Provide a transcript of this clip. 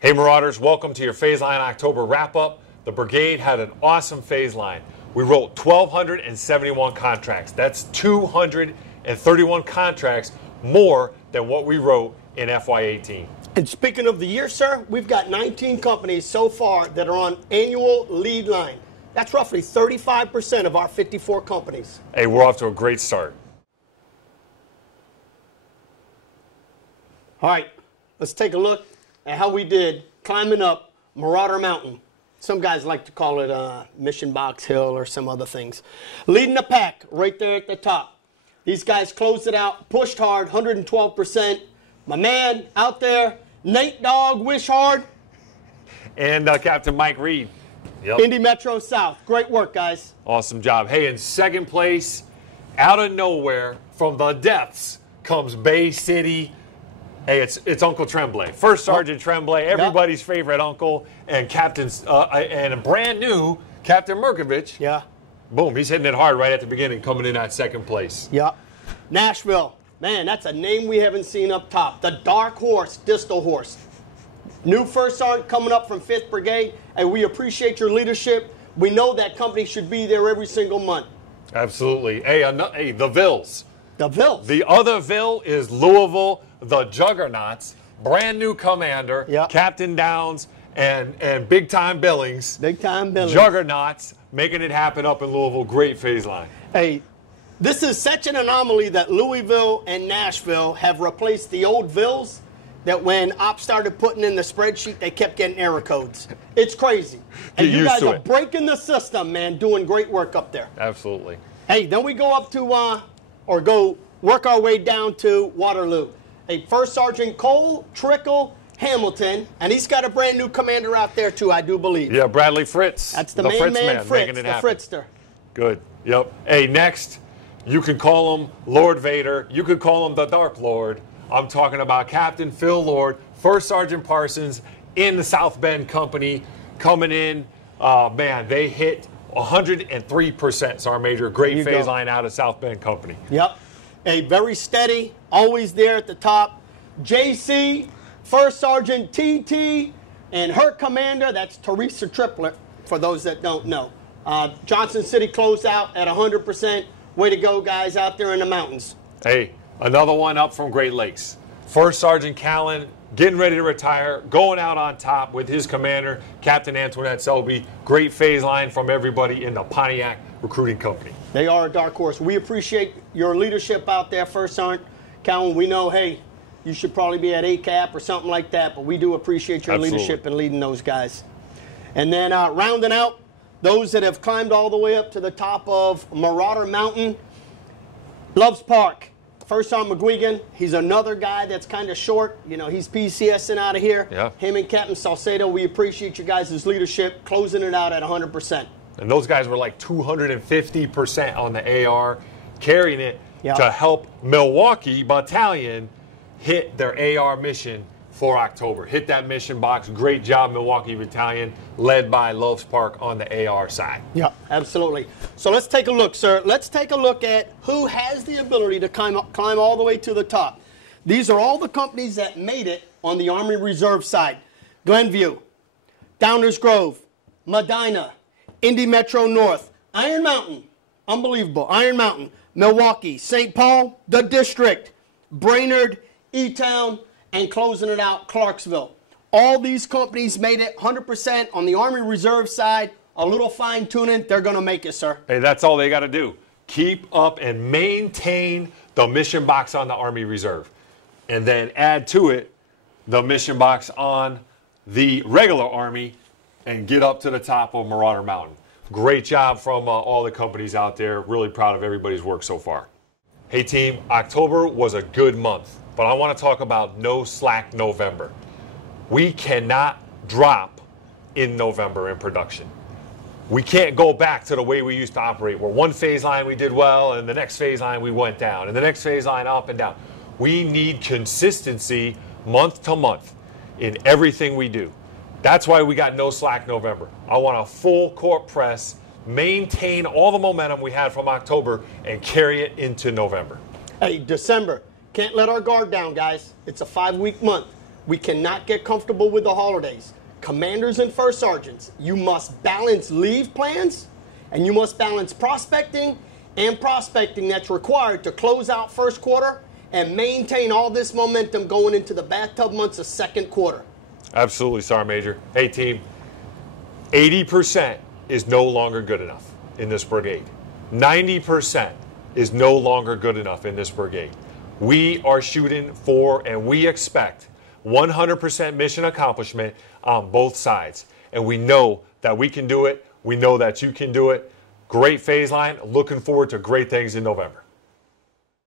Hey Marauders, welcome to your Phaseline October wrap-up. The Brigade had an awesome Phaseline. We wrote 1,271 contracts. That's 231 contracts more than what we wrote in FY18. And speaking of the year, sir, we've got 19 companies so far that are on annual lead line. That's roughly 35% of our 54 companies. Hey, we're off to a great start. All right, let's take a look at how we did climbing up Marauder Mountain. Some guys like to call it Mission Box Hill or some other things. Leading the pack right there at the top. These guys closed it out, pushed hard, 112%. My man out there, Nate Dogg Wishard. And Captain Mike Reed. Yep. Indy Metro South. Great work, guys. Awesome job. Hey, in second place, out of nowhere, from the depths, comes Bay City. Hey, it's Uncle Tremblay, First Sergeant Tremblay, everybody's favorite uncle, and and a brand new Captain Merkovich. Yeah. Boom, he's hitting it hard right at the beginning, coming in at second place. Yeah. Nashville, man, that's a name we haven't seen up top. The Dark Horse, Distal Horse. New First Sergeant coming up from 5th Brigade, and we appreciate your leadership. We know that company should be there every single month. Absolutely. Hey, the Vills. The Vills. The other Vill is Louisville, the Juggernauts, brand new commander, Captain Downs, and Big Time Billings. Big Time Billings. Juggernauts making it happen up in Louisville. Great Phaseline. Hey, this is such an anomaly that Louisville and Nashville have replaced the old Vills that when Ops started putting in the spreadsheet, they kept getting error codes. It's crazy. And you guys are breaking the system, man, doing great work up there. Absolutely. Hey, then we go up to, go work our way down to Waterloo. Hey, First Sergeant Cole Trickle Hamilton, and he's got a brand new commander out there too, I do believe. Yeah, Bradley Fritz. That's the main man, Fritz, making it the happen. Fritzster. Good. Yep. Hey, next, you can call him Lord Vader. You could call him the Dark Lord. I'm talking about Captain Phil Lord, First Sergeant Parsons in the South Bend Company coming in. Man, they hit 103%, Sergeant Major. Great Phaseline out of South Bend Company. Yep. A very steady, always there at the top. JC, First Sergeant TT, and her commander, that's Teresa Triplet, for those that don't know. Johnson City closed out at 100%. Way to go, guys, out there in the mountains. Hey, another one up from Great Lakes. First Sergeant Callan getting ready to retire, going out on top with his commander, Captain Antoinette Selby. Great Phaseline from everybody in the Pontiac Recruiting Company. They are a dark horse. We appreciate your leadership out there, First Sergeant Callan. We know, hey, you should probably be at ACAP or something like that, but we do appreciate your leadership in leading those guys. And then rounding out those that have climbed all the way up to the top of Marauder Mountain, Loves Park. First Sergeant McGuigan, he's another guy that's kind of short. You know, he's PCSing out of here. Yeah. Him and Captain Salcedo, we appreciate you guys' leadership, closing it out at 100%. And those guys were like 250% on the AR, carrying it to help Milwaukee Battalion hit their AR mission for October. Hit that mission box. Great job, Milwaukee Battalion, led by Loves Park on the AR side. Yeah, absolutely. So let's take a look, sir. Let's take a look at who has the ability to climb all the way to the top. These are all the companies that made it on the Army Reserve side. Glenview, Downers Grove, Medina, Indy Metro North, Iron Mountain, unbelievable, Iron Mountain, Milwaukee, St. Paul, the District, Brainerd, E-Town, and closing it out, Clarksville. All these companies made it 100% on the Army Reserve side. A little fine-tuning, they're going to make it, sir. Hey, that's all they got to do. Keep up and maintain the mission box on the Army Reserve. And then add to it the mission box on the regular Army and get up to the top of Marauder Mountain. Great job from all the companies out there. Really proud of everybody's work so far. Hey, team, October was a good month, but I want to talk about no slack November. We cannot drop in November in production. We can't go back to the way we used to operate, where one phase line we did well, and the next phase line we went down, and the next phase line up and down. We need consistency month to month in everything we do. That's why we got no slack November. I want a full court press, maintain all the momentum we had from October, and carry it into November. Hey, December. Can't let our guard down, guys. It's a 5-week month. We cannot get comfortable with the holidays. Commanders and first sergeants, you must balance leave plans, and you must balance prospecting that's required to close out first quarter and maintain all this momentum going into the bathtub months of second quarter. Absolutely, Sergeant Major. Hey, team, 80% is no longer good enough in this brigade. 90% is no longer good enough in this brigade. We are shooting for and we expect 100% mission accomplishment on both sides. And we know that we can do it. We know that you can do it. Great phase line. Looking forward to great things in November.